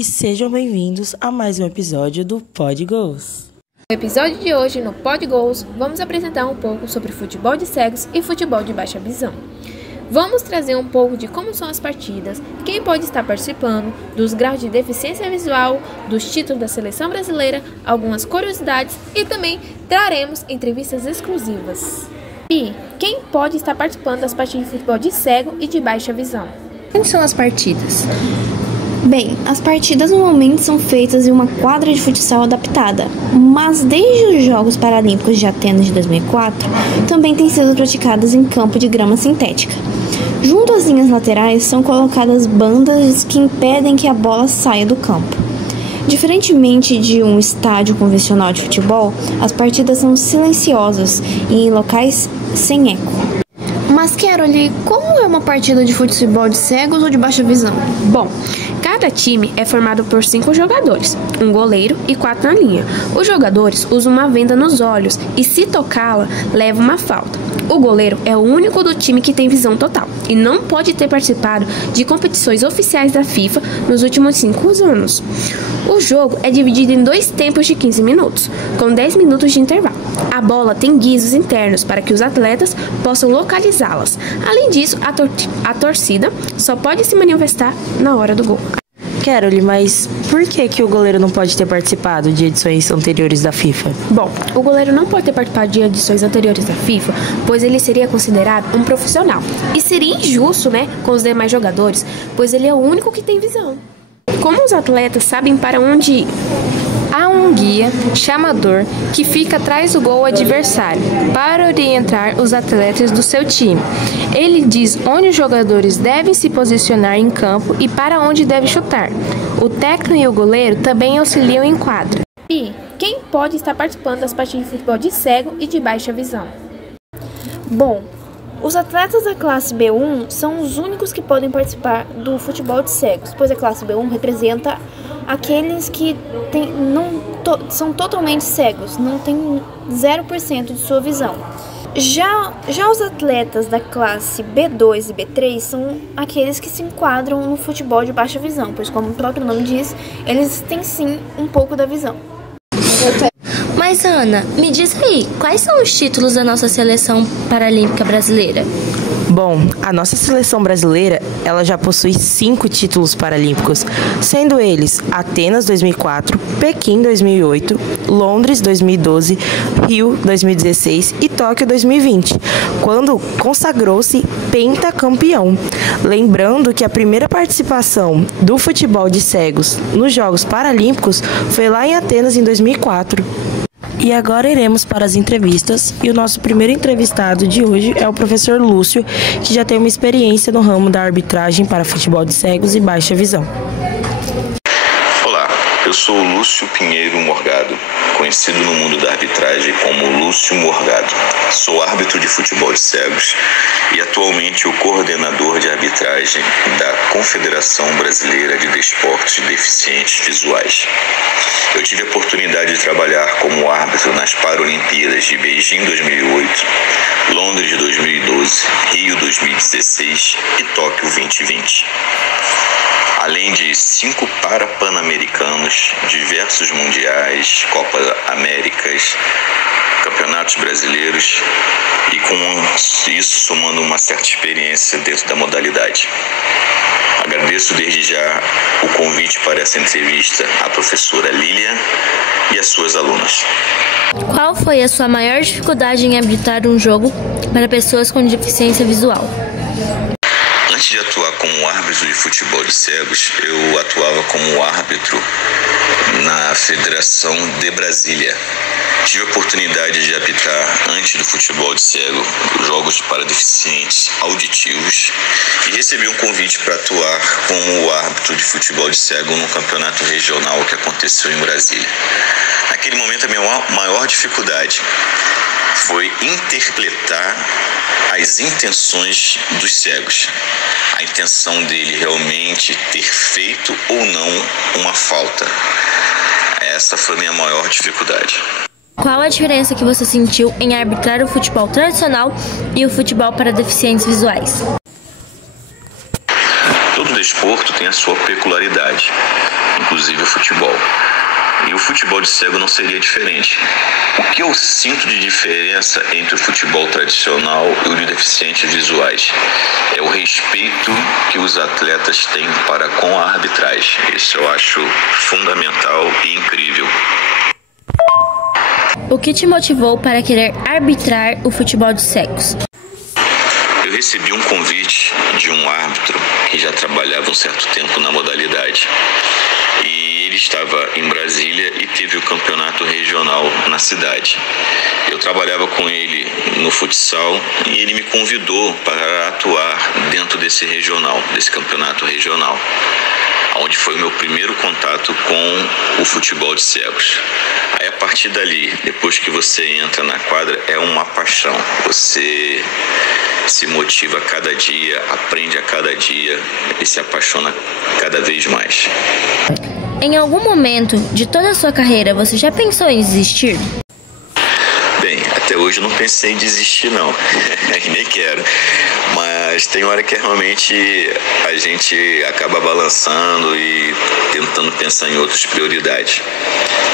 e sejam bem-vindos a mais um episódio do Pod Goals. No episódio de hoje, no Pod Goals, vamos apresentar um pouco sobre futebol de cegos e futebol de baixa visão. Vamos trazer um pouco de como são as partidas, quem pode estar participando, dos graus de deficiência visual, dos títulos da seleção brasileira, algumas curiosidades e também traremos entrevistas exclusivas. E quem pode estar participando das partidas de futebol de cego e de baixa visão? Quais são as partidas? Bem, as partidas normalmente são feitas em uma quadra de futsal adaptada, mas desde os Jogos Paralímpicos de Atenas de 2004, também têm sido praticadas em campo de grama sintética. Junto às linhas laterais são colocadas bandas que impedem que a bola saia do campo. Diferentemente de um estádio convencional de futebol, as partidas são silenciosas e em locais sem eco. Mas, Carole, como é uma partida de futebol de cegos ou de baixa visão? Bom, cada time é formado por 5 jogadores, um goleiro e 4 na linha. Os jogadores usam uma venda nos olhos e, se tocá-la, leva uma falta. O goleiro é o único do time que tem visão total e não pode ter participado de competições oficiais da FIFA nos últimos 5 anos. O jogo é dividido em 2 tempos de 15 minutos, com 10 minutos de intervalo. A bola tem guizos internos para que os atletas possam localizá-las. Além disso, a torcida só pode se manifestar na hora do gol. Carole, mas por que o goleiro não pode ter participado de edições anteriores da FIFA? Bom, o goleiro não pode ter participado de edições anteriores da FIFA, pois ele seria considerado um profissional. E seria injusto, com os demais jogadores, pois ele é o único que tem visão. Como os atletas sabem para onde ir? Há um guia, chamador, que fica atrás do gol adversário, para orientar os atletas do seu time. Ele diz onde os jogadores devem se posicionar em campo e para onde devem chutar. O técnico e o goleiro também auxiliam em quadra. E quem pode estar participando das partidas de futebol de cego e de baixa visão? Bom, os atletas da classe B1 são os únicos que podem participar do futebol de cegos, pois a classe B1 representa aqueles que são totalmente cegos, não têm 0% de sua visão. Já os atletas da classe B2 e B3 são aqueles que se enquadram no futebol de baixa visão, pois, como o próprio nome diz, eles têm sim um pouco da visão. Mas, Ana, me diz aí, quais são os títulos da nossa seleção paralímpica brasileira? Bom, a nossa seleção brasileira, ela já possui 5 títulos paralímpicos, sendo eles Atenas 2004, Pequim 2008, Londres 2012, Rio 2016 e Tóquio 2020, quando consagrou-se pentacampeão. Lembrando que a primeira participação do futebol de cegos nos Jogos Paralímpicos foi lá em Atenas em 2004. E agora iremos para as entrevistas, e o nosso primeiro entrevistado de hoje é o professor Lúcio, que já tem uma experiência no ramo da arbitragem para futebol de cegos e baixa visão. Olá, eu sou o Lúcio Pinheiro Morgado, conhecido no mundo da arbitragem como Lúcio Morgado. Sou árbitro de futebol de cegos e atualmente o coordenador de arbitragem da Confederação Brasileira de Desportos de Deficientes Visuais. Eu tive a oportunidade de trabalhar como árbitro nas Paralimpíadas de Beijing 2008, Londres 2012, Rio 2016 e Tóquio 2020. Além de 5 Pan-Americanos, diversos mundiais, Copa Américas, campeonatos brasileiros e com isso somando uma certa experiência dentro da modalidade. Agradeço desde já o convite para essa entrevista à professora Lilian e às suas alunas. Qual foi a sua maior dificuldade em arbitrar um jogo para pessoas com deficiência visual? Antes de atuar como árbitro de futebol de cegos, eu atuava como árbitro na Federação de Brasília. Tive a oportunidade de apitar, antes do futebol de cego, jogos para deficientes auditivos e recebi um convite para atuar como árbitro de futebol de cego no campeonato regional que aconteceu em Brasília. Naquele momento, a minha maior dificuldade foi interpretar as intenções dos cegos. A intenção dele realmente ter feito ou não uma falta. Essa foi a minha maior dificuldade. Qual a diferença que você sentiu em arbitrar o futebol tradicional e o futebol para deficientes visuais? Todo desporto tem a sua peculiaridade. inclusive o futebol. E o futebol de cego não seria diferente. O que eu sinto de diferença entre o futebol tradicional e o de deficientes visuais é o respeito que os atletas têm para com a arbitragem. Isso eu acho fundamental e incrível. O que te motivou para querer arbitrar o futebol de cegos? Eu recebi um convite de um árbitro que já trabalhava um certo tempo na modalidade. E ele estava em Brasília e teve o campeonato regional na cidade. Eu trabalhava com ele no futsal e ele me convidou para atuar dentro desse regional, desse campeonato regional, onde foi o meu primeiro contato com o futebol de cegos. Aí a partir dali, depois que você entra na quadra, é uma paixão. Você se motiva a cada dia, aprende a cada dia e se apaixona cada vez mais. Em algum momento de toda a sua carreira, você já pensou em desistir? Bem, até hoje eu não pensei em desistir não, nem quero, mas tem hora que realmente a gente acaba balançando e tentando pensar em outras prioridades.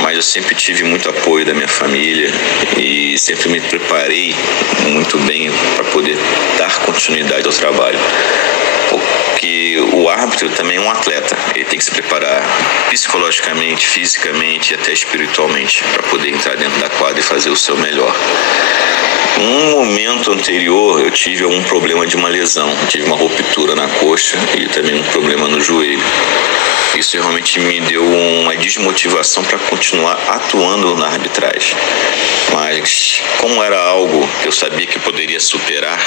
Mas eu sempre tive muito apoio da minha família e sempre me preparei muito bem para poder dar continuidade ao trabalho. Porque o árbitro também é um atleta, ele tem que se preparar psicologicamente, fisicamente e até espiritualmente para poder entrar dentro da quadra e fazer o seu melhor. Um momento anterior eu tive algum problema de uma lesão, tive uma ruptura na coxa e também um problema no joelho. Isso realmente me deu uma desmotivação para continuar atuando na arbitragem. Mas como era algo que eu sabia que poderia superar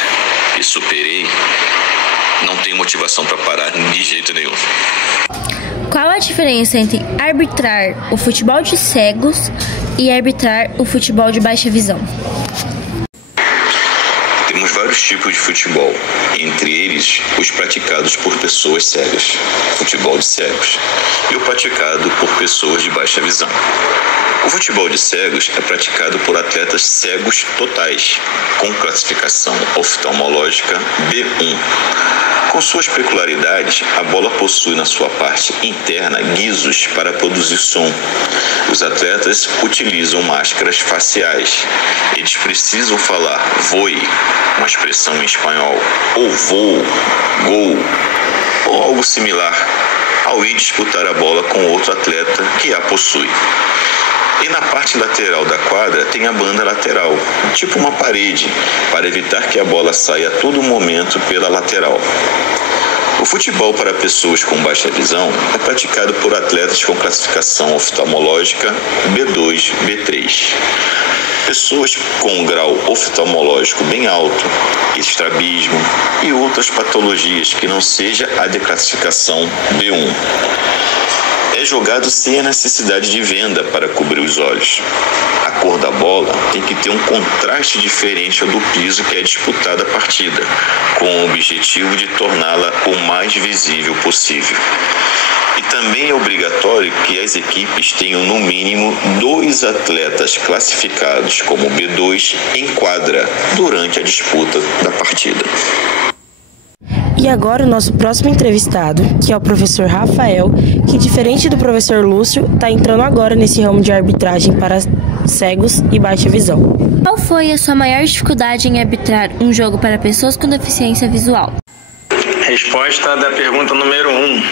e superei, não tenho motivação para parar de jeito nenhum. Qual a diferença entre arbitrar o futebol de cegos e arbitrar o futebol de baixa visão? Temos vários tipos de futebol, entre eles os praticados por pessoas cegas, futebol de cegos, e o praticado por pessoas de baixa visão. O futebol de cegos é praticado por atletas cegos totais, com classificação oftalmológica B1. Com suas peculiaridades, a bola possui na sua parte interna guizos para produzir som. Os atletas utilizam máscaras faciais. Eles precisam falar "voe", uma expressão em espanhol, ou "vou", "gol", ou algo similar, ao ir disputar a bola com outro atleta que a possui. E na parte lateral da quadra tem a banda lateral, tipo uma parede, para evitar que a bola saia a todo momento pela lateral. O futebol para pessoas com baixa visão é praticado por atletas com classificação oftalmológica B2, B3. Pessoas com um grau oftalmológico bem alto, estrabismo e outras patologias que não seja a de classificação B1. É jogado sem a necessidade de venda para cobrir os olhos. A cor da bola tem que ter um contraste diferente ao do piso que é disputada a partida, com o objetivo de torná-la o mais visível possível. E também é obrigatório que as equipes tenham no mínimo 2 atletas classificados como B2 em quadra durante a disputa da partida. E agora o nosso próximo entrevistado, que é o professor Rafael, que diferente do professor Lúcio, está entrando agora nesse ramo de arbitragem para cegos e baixa visão. Qual foi a sua maior dificuldade em arbitrar um jogo para pessoas com deficiência visual? Resposta da pergunta número 1.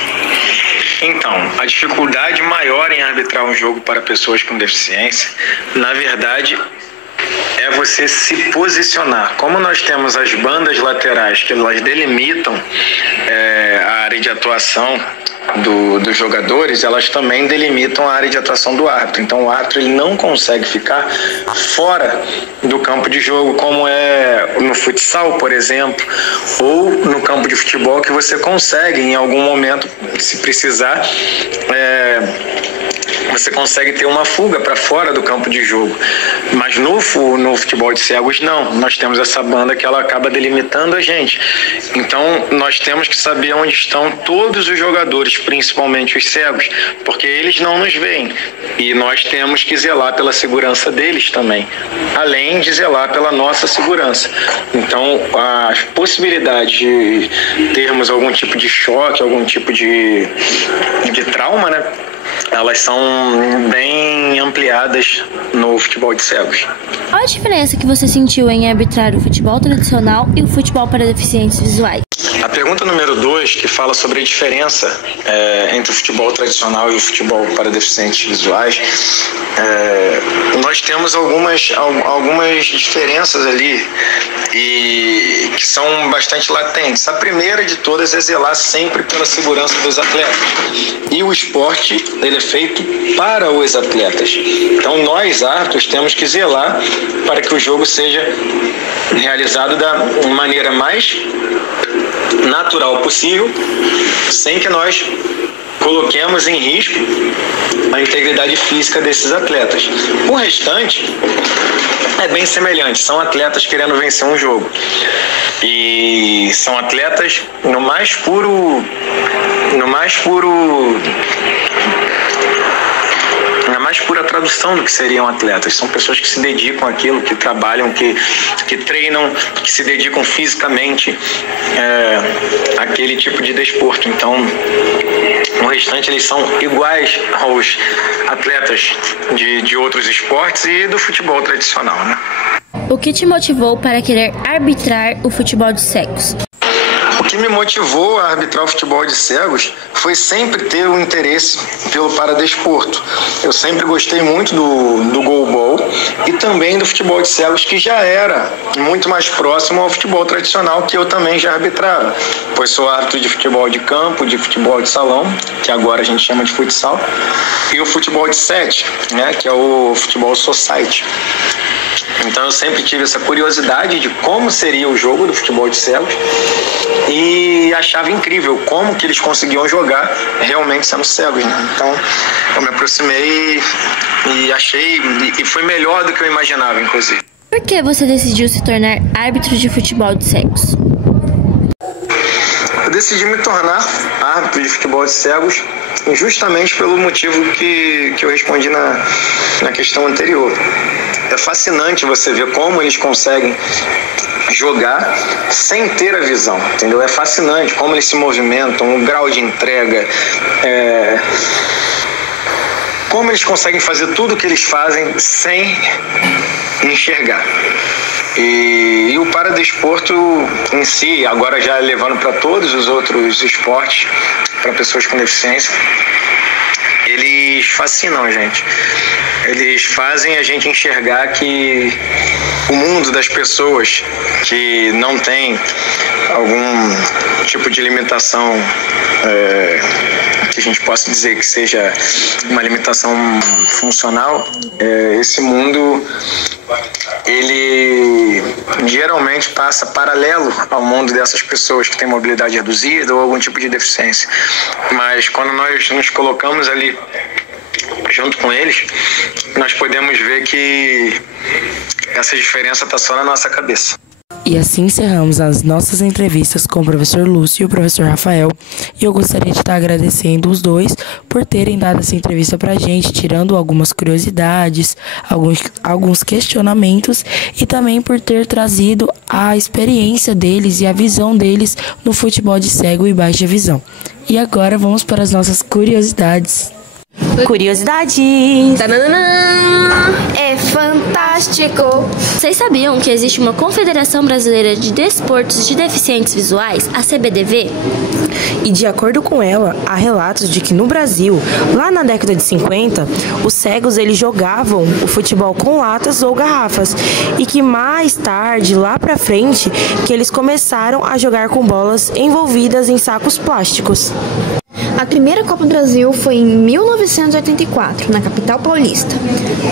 Então, a dificuldade maior em arbitrar um jogo para pessoas com deficiência, na verdade, é você se posicionar. Como nós temos as bandas laterais que elas delimitam a área de atuação dos jogadores, elas também delimitam a área de atuação do árbitro. Então o árbitro ele não consegue ficar fora do campo de jogo, como é no futsal, por exemplo, ou no campo de futebol, que você consegue em algum momento, se precisar, você consegue ter uma fuga para fora do campo de jogo. Mas no futebol de cegos, não. Nós temos essa banda que ela acaba delimitando a gente. Então, nós temos que saber onde estão todos os jogadores, principalmente os cegos, porque eles não nos veem. E nós temos que zelar pela segurança deles também, além de zelar pela nossa segurança. Então, as possibilidades de termos algum tipo de choque, algum tipo de trauma, né? Elas são bem ampliadas no futebol de cegos. Qual a diferença que você sentiu em arbitrar o futebol tradicional e o futebol para deficientes visuais? A pergunta número 2, que fala sobre a diferença entre o futebol tradicional e o futebol para deficientes visuais, nós temos algumas diferenças ali e que são bastante latentes. A primeira de todas é zelar sempre pela segurança dos atletas. E o esporte, ele é feito para os atletas. Então, nós, árbitros, temos que zelar para que o jogo seja realizado da maneira mais natural possível, sem que nós coloquemos em risco a integridade física desses atletas. O restante é bem semelhante, são atletas querendo vencer um jogo. E são atletas na mais pura tradução do que seriam atletas. São pessoas que se dedicam àquilo, que trabalham, que treinam, que se dedicam fisicamente àquele tipo de desporto. Então, no restante, eles são iguais aos atletas de outros esportes e do futebol tradicional, né? O que te motivou para querer arbitrar o futebol de cegos? O que me motivou a arbitrar o futebol de cegos foi sempre ter o interesse pelo paradesporto. Eu sempre gostei muito do goalball e também do futebol de cegos, que já era muito mais próximo ao futebol tradicional, que eu também já arbitrava, pois sou árbitro de futebol de campo, de futebol de salão, que agora a gente chama de futsal, e o futebol de 7, né, que é o futebol society. Então eu sempre tive essa curiosidade de como seria o jogo do futebol de cegos e achava incrível como que eles conseguiam jogar realmente sendo cegos, né? Então eu me aproximei e achei, e foi melhor do que eu imaginava, inclusive. Por que você decidiu se tornar árbitro de futebol de cegos? Eu decidi me tornar árbitro de futebol de cegos justamente pelo motivo que eu respondi na questão anterior. É fascinante você ver como eles conseguem jogar sem ter a visão, entendeu? É fascinante como eles se movimentam, o grau de entrega, como eles conseguem fazer tudo o que eles fazem sem enxergar. E o paradesporto em si, agora já levando para todos os outros esportes, para pessoas com deficiência, eles fascinam a gente. Eles fazem a gente enxergar que o mundo das pessoas que não tem algum tipo de limitação, que a gente possa dizer que seja uma limitação funcional, esse mundo ele geralmente passa paralelo ao mundo dessas pessoas que têm mobilidade reduzida ou algum tipo de deficiência. Mas quando nós nos colocamos ali junto com eles, nós podemos ver que essa diferença está só na nossa cabeça. E assim encerramos as nossas entrevistas com o professor Lúcio e o professor Rafael. E eu gostaria de estar agradecendo os dois por terem dado essa entrevista pra gente, tirando algumas curiosidades, alguns questionamentos e também por ter trazido a experiência deles e a visão deles no futebol de cego e baixa visão. E agora vamos para as nossas curiosidades. Curiosidade! Tananã! É fantástico! Vocês sabiam que existe uma Confederação Brasileira de Desportos de Deficientes Visuais, a CBDV? E de acordo com ela, há relatos de que no Brasil, lá na década de 50, os cegos eles jogavam o futebol com latas ou garrafas e que mais tarde, lá pra frente, que eles começaram a jogar com bolas envolvidas em sacos plásticos. A primeira Copa do Brasil foi em 1984, na capital paulista.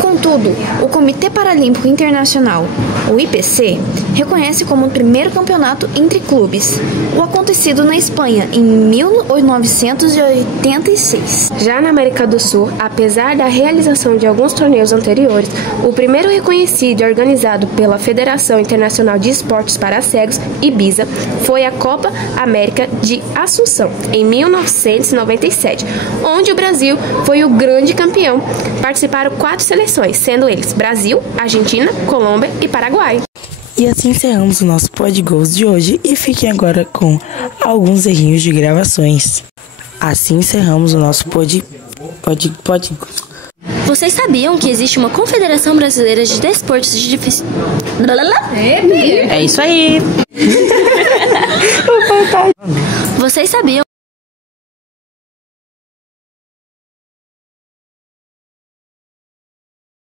Contudo, o Comitê Paralímpico Internacional, o IPC, reconhece como o primeiro campeonato entre clubes, o acontecido na Espanha em 1986. Já na América do Sul, apesar da realização de alguns torneios anteriores, o primeiro reconhecido e organizado pela Federação Internacional de Esportes para Cegos, IBISA, foi a Copa América de Assunção, em 1997, onde o Brasil foi o grande campeão. Participaram 4 seleções, sendo eles Brasil, Argentina, Colômbia e Paraguai. E assim encerramos o nosso Pod Gols de hoje e fiquem agora com alguns errinhos de gravações. Assim encerramos o nosso Pod Gols. Vocês sabiam que existe uma Confederação Brasileira de Desportos de É isso aí! Vocês sabiam